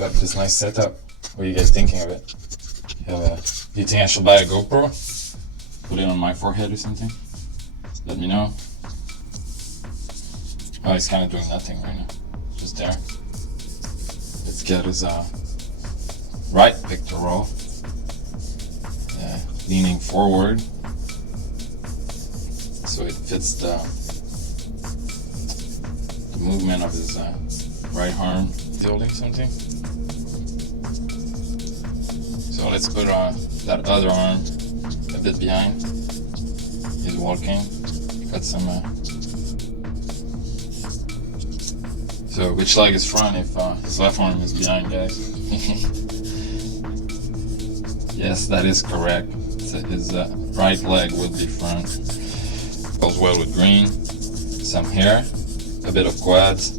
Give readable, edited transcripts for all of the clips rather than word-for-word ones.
got this nice setup. What are you guys thinking of it? Do you think I should buy a GoPro? Put it on my forehead or something? Let me know. Oh, he's kind of doing nothing right now. Just there. Let's get his right pectoral leaning forward so it fits the movement of his right arm. He's holding something. So let's put that other arm a bit behind. He's walking. Got some. So which leg is front if his left arm is behind, guys? Yes, that is correct. So his right leg would be front. Goes well with green. Some hair. A bit of quads.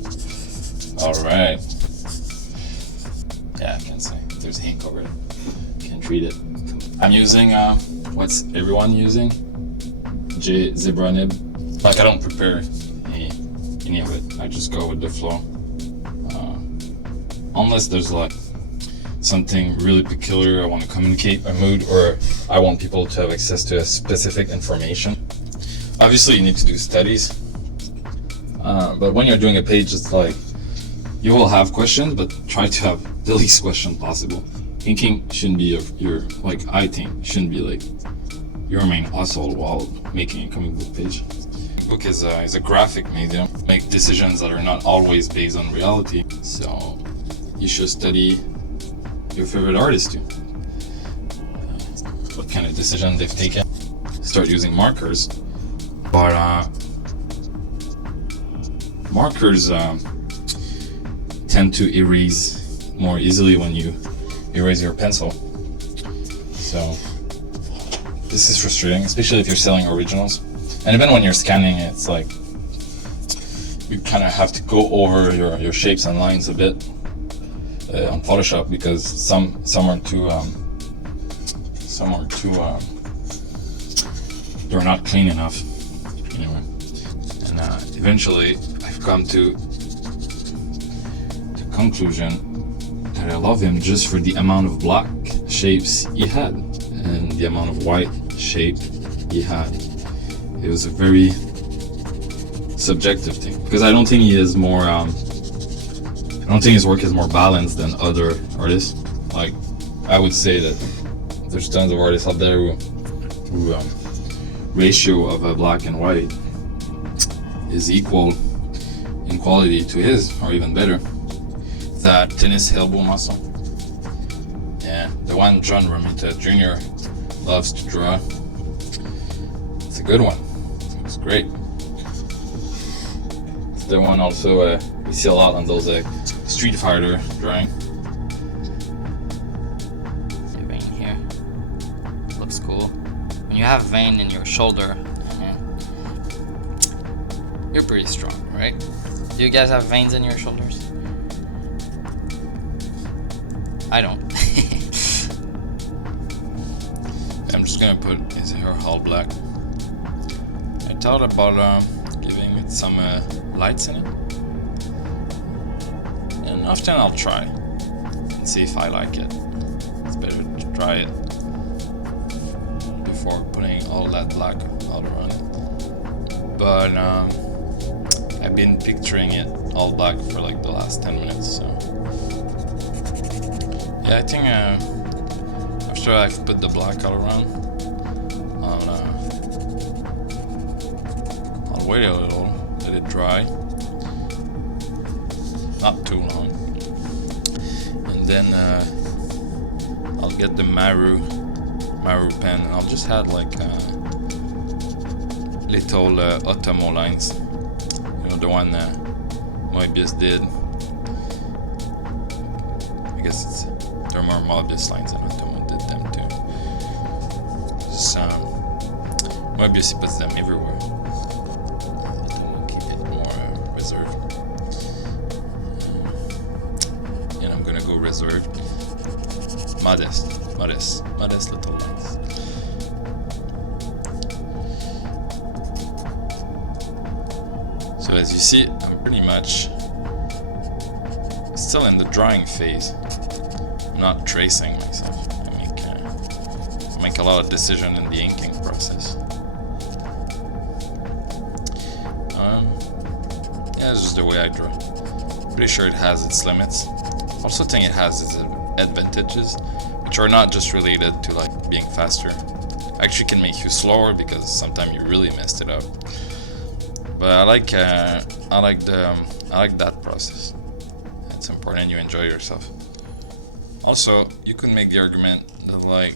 Alright. Yeah, I can say there's ink over it. Can't read it. I'm using what's everyone using? Zebra nib. Like, I don't prepare any of it. I just go with the flow. Unless there's like something really peculiar I want to communicate a mood, or I want people to have access to a specific information. Obviously you need to do studies, but when you're doing a page, it's like you will have questions, but try to have the least question possible. Inking shouldn't be your like, I think shouldn't be like your main hustle while making a comic book page. Book is a graphic medium. Make decisions that are not always based on reality, so you should study your favorite artists too. What kind of decision they've taken. Start using markers, but markers tend to erase more easily when you erase your pencil. So this is frustrating, especially if you're selling originals. And even when you're scanning it, it's like you kind of have to go over your shapes and lines a bit on Photoshop, because some are too they're not clean enough. Anyway, and eventually I've come to the conclusion that I love him just for the amount of black shapes he had and the amount of white shape he had. It was a very subjective thing, because I don't think he is more I don't think his work is more balanced than other artists. Like, I would say that there's tons of artists out there who ratio of a black and white is equal in quality to his, or even better. That tennis elbow muscle, yeah, the one John Romita Jr. loves to draw. It's a good one. It's great. It's the one also we see a lot on those Street Fighter drawing. The vein here looks cool. When you have a vein in your shoulder, you're pretty strong, right? Do you guys have veins in your shoulders? I don't. I'm just gonna put his hair all black. I thought about giving it some lights in it, and often I'll try and see if I like it. It's better to try it before putting all that black all around it. But I've been picturing it all black for like the last 10 minutes, so yeah, I think after I've put the black all around, I'll wait a little, let it dry, not too long, and then I'll get the Maru pen, and I'll just add like little Otomo lines, you know, the one Moebius did. I guess there are more Moebius lines than Otomo did them too. Just, Moebius, he puts them everywhere. Otomo keep it more reserved. And I'm gonna go reserved. Modest little lines. So as you see, I'm pretty much still in the drawing phase. I'm not tracing myself. I make a lot of decisions in the inking process. Yeah, it's just the way I draw. Pretty sure it has its limits. Also think it has its advantages, which are not just related to like being faster. Actually can make you slower because sometimes you really messed it up. But I like that process. It's important you enjoy yourself. Also, you could make the argument that like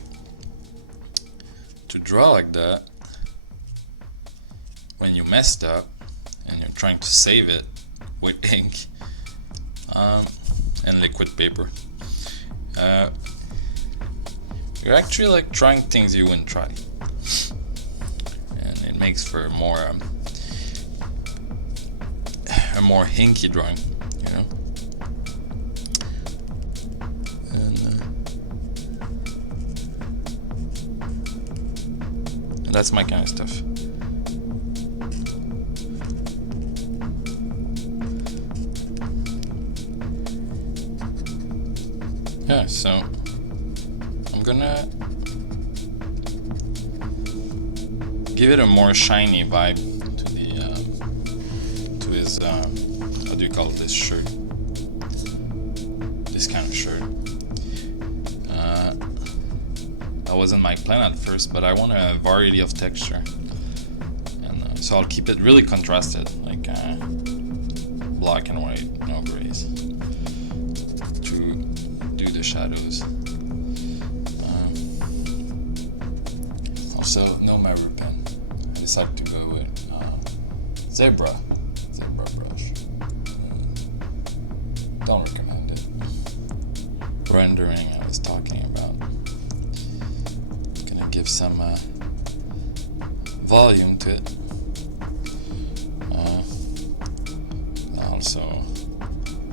to draw like that when you messed up and you're trying to save it with ink and liquid paper, you're actually like trying things you wouldn't try, and it makes for a more hinky drawing, you know. And that's my kind of stuff. Yeah, so I'm gonna give it a more shiny vibe to his how do you call this shirt? This kind of shirt. That wasn't my plan at first, but I want a variety of texture, and so I'll keep it really contrasted, like black and white, no grays, the shadows. Also, no marker pen. I decided to go with zebra brush. Don't recommend it. Rendering I was talking about. Gonna give some volume to it. Also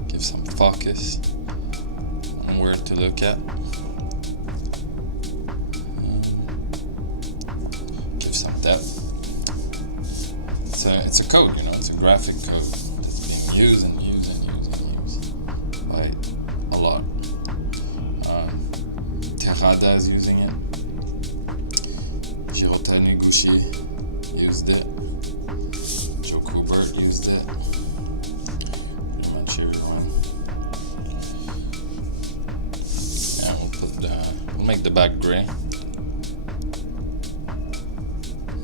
give some focus. Where to look at. Give some depth. It's a code, you know, it's a graphic code that's being used and used by a lot. Terada is using it. Shirota Neguchi used it. Joe Kubert used it. Pretty much everyone. We'll make the back gray,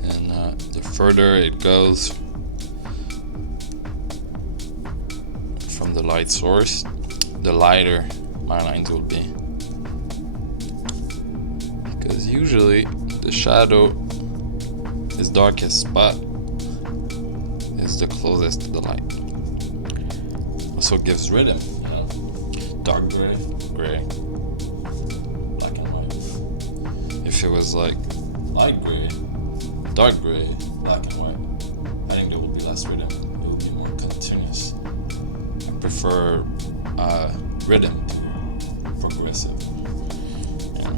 and the further it goes from the light source, the lighter my lines will be, because usually the shadow is darkest spot is the closest to the light. Also gives rhythm, you know, dark gray, black and white. If it was like light gray, dark gray, black and white, I think there would be less rhythm. It would be more continuous. I prefer rhythm to progressive. Yeah.